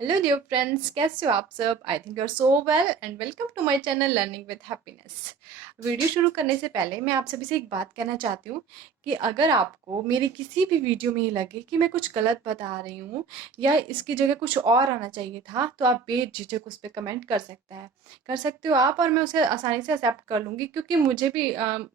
Hello dear friends, कैसे हो आप सब? I think you are so well and welcome to my channel learning with happiness. Video शुरू करने से पहले मैं आप सभी से एक बात कहना चाहती हूँ कि अगर आपको मेरी किसी भी वीडियो में ये लगे कि मैं कुछ गलत बता रही हूँ या इसकी जगह कुछ और आना चाहिए था, तो आप बेझिझक उस पर कमेंट कर सकते हो आप, और मैं उसे आसानी से एक्सेप्ट कर लूँगी, क्योंकि मुझे भी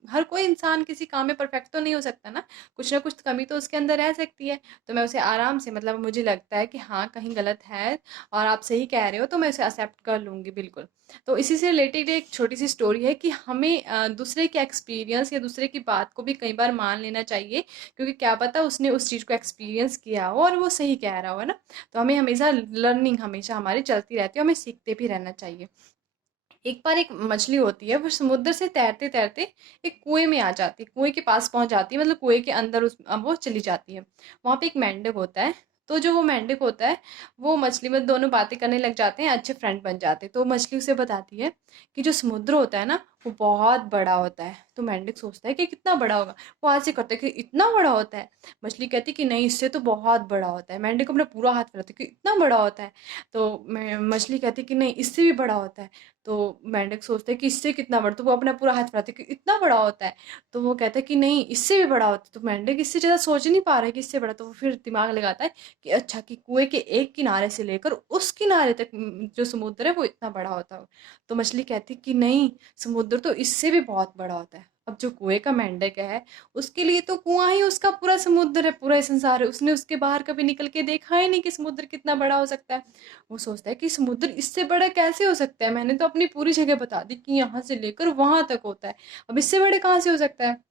हर कोई इंसान किसी काम में परफेक्ट तो नहीं हो सकता ना कुछ कमी तो उसके अंदर रह सकती है। तो मैं उसे आराम से, मतलब मुझे लगता है कि हाँ, कहीं गलत है और आप सही कह रहे हो, तो मैं उसे एक्सेप्ट कर लूँगी बिल्कुल। तो इसी से रिलेटेड एक छोटी-सी स्टोरी है कि हमें दूसरे के एक्सपीरियंस या दूसरे की बात को भी कई बार मान लेना चाहिए, क्योंकि क्या पता उसने उस चीज़ को एक्सपीरियंस किया हो और वो सही कह रहा हो, है ना? तो हमें हमेशा लर्निंग हमेशा हमारी चलती रहती है, हमें सीखते भी रहना चाहिए। एक बार एक मछली होती है, वो समुद्र से तैरते-तैरते एक कुएँ में आ जाती है, कुएँ के पास पहुँच जाती है, मतलब कुएँ के अंदर वो चली जाती है। वहाँ पे एक मेंढक होता है, तो जो वो मेंढक होता है, वो मछली में दोनों बातें करने लग जाते हैं, अच्छे फ्रेंड बन जाते हैं। तो मछली उसे बताती है कि जो समुद्र होता है ना, वो बहुत बड़ा होता है। तो मेंढक सोचता है कि कितना बड़ा होगा? वो हाथ से करता है कि इतना बड़ा होता है? मछली कहती है कि नहीं, इससे तो बहुत बड़ा होता है। मेंढक अपना पूरा हाथ फैलाता है कि इतना बड़ा होता है? तो मैं मछली कहती है कि नहीं, इससे भी बड़ा होता है। तो मेंढक सोचता है कि इससे कितना बड़ा, तो वो अपना पूरा हाथ फैलाता है कि इतना बड़ा होता है। तो वो कहता है कि नहीं, इससे भी बड़ा होता है। तो मेंढक इससे ज़्यादा सोच नहीं पा रहा है कि इससे बड़ा, तो वो फिर दिमाग लगाता है कि अच्छा, कि कुएं के एक किनारे से लेकर उस किनारे तक जो समुद्र है वो इतना बड़ा होता है। तो मछली कहती है कि नहीं, समुद्र तो इससे भी बहुत बड़ा होता है। अब जो कुएं का मेंढक है, उसके लिए तो कुआं ही उसका पूरा समुद्र है, पूरा ही संसार है। उसने उसके बाहर कभी निकल के देखा ही नहीं कि समुद्र कितना बड़ा हो सकता है। वो सोचता है कि समुद्र इससे बड़ा कैसे हो सकता है? मैंने तो अपनी पूरी जगह बता दी कि यहाँ से लेकर वहां तक होता है, अब इससे बड़े कहाँ से हो सकता है?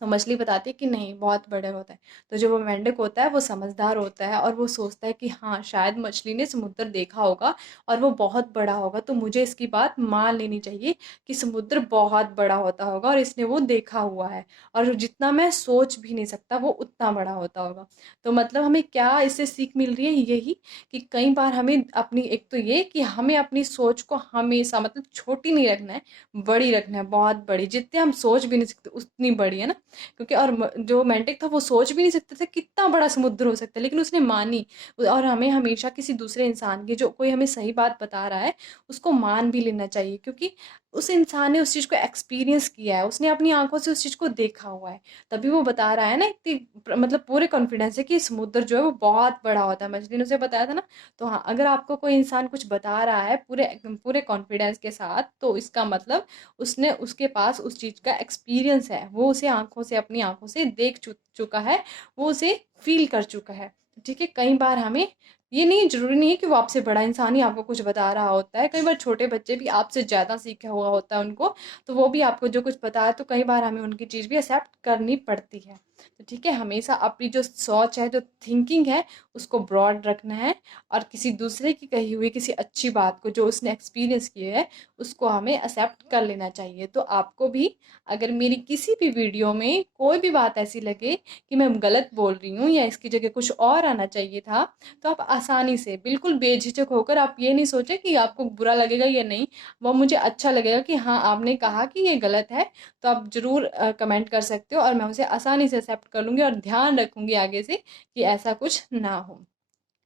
तो मछली बताती है कि नहीं, बहुत बड़े होता है। तो जो वो मेंढक होता है वो समझदार होता है और वो सोचता है कि हाँ, शायद मछली ने समुद्र देखा होगा और वो बहुत बड़ा होगा, तो मुझे इसकी बात मान लेनी चाहिए कि समुद्र बहुत बड़ा होता होगा और इसने वो देखा हुआ है, और जितना मैं सोच भी नहीं सकता वो उतना बड़ा होता होगा। तो मतलब हमें क्या इससे सीख मिल रही है? यही कि कई बार हमें अपनी, एक तो ये कि हमें अपनी सोच को हमेशा, मतलब छोटी नहीं रखना है, बड़ी रखना है, बहुत बड़ी, जितने हम सोच भी नहीं सकते उतनी बड़ी, है ना? क्योंकि और जो मेंढक था वो सोच भी नहीं सकता था कितना बड़ा समुद्र हो सकता है, लेकिन उसने मानी। और हमें हमेशा किसी दूसरे इंसान की, जो कोई हमें सही बात बता रहा है, उसको मान भी लेना चाहिए, क्योंकि उस इंसान ने उस चीज़ को एक्सपीरियंस किया है, उसने अपनी आंखों से उस चीज़ को देखा हुआ है, तभी वो बता रहा है ना इतनी मतलब पूरे कॉन्फिडेंस है कि समुद्र जो है वो बहुत बड़ा होता है। मछली ने उसे बताया था ना। तो हाँ, अगर आपको कोई इंसान कुछ बता रहा है पूरे पूरे कॉन्फिडेंस के साथ, तो इसका मतलब उसने, उसके पास उस चीज़ का एक्सपीरियंस है, वो उसे आँखों से, अपनी आँखों से देख चुका है, वो उसे फ़ील कर चुका है। ठीक है? कई बार हमें ये नहीं, ज़रूरी नहीं है कि वो आपसे बड़ा इंसान ही आपको कुछ बता रहा होता है, कई बार छोटे बच्चे भी आपसे ज़्यादा सीखा हुआ होता है उनको, तो वो भी आपको जो कुछ बताए, तो कई बार हमें उनकी चीज़ भी एक्सेप्ट करनी पड़ती है। तो ठीक है, हमेशा अपनी जो सोच है, जो थिंकिंग है, उसको ब्रॉड रखना है, और किसी दूसरे की कही हुई किसी अच्छी बात को जो उसने एक्सपीरियंस की है, उसको हमें एक्सेप्ट कर लेना चाहिए। तो आपको भी, अगर मेरी किसी भी वीडियो में कोई भी बात ऐसी लगे कि मैं गलत बोल रही हूँ या इसकी जगह कुछ और आना चाहिए था, तो आप आसानी से, बिल्कुल बेझिझक होकर, आप ये नहीं सोचें कि आपको बुरा लगेगा या नहीं, वो मुझे अच्छा लगेगा कि हाँ, आपने कहा कि ये गलत है, तो आप ज़रूर कमेंट कर सकते हो और मैं उसे आसानी से एक्सेप्ट कर लूँगी और ध्यान रखूँगी आगे से कि ऐसा कुछ ना हो।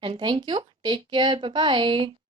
And thank you, take care, bye bye.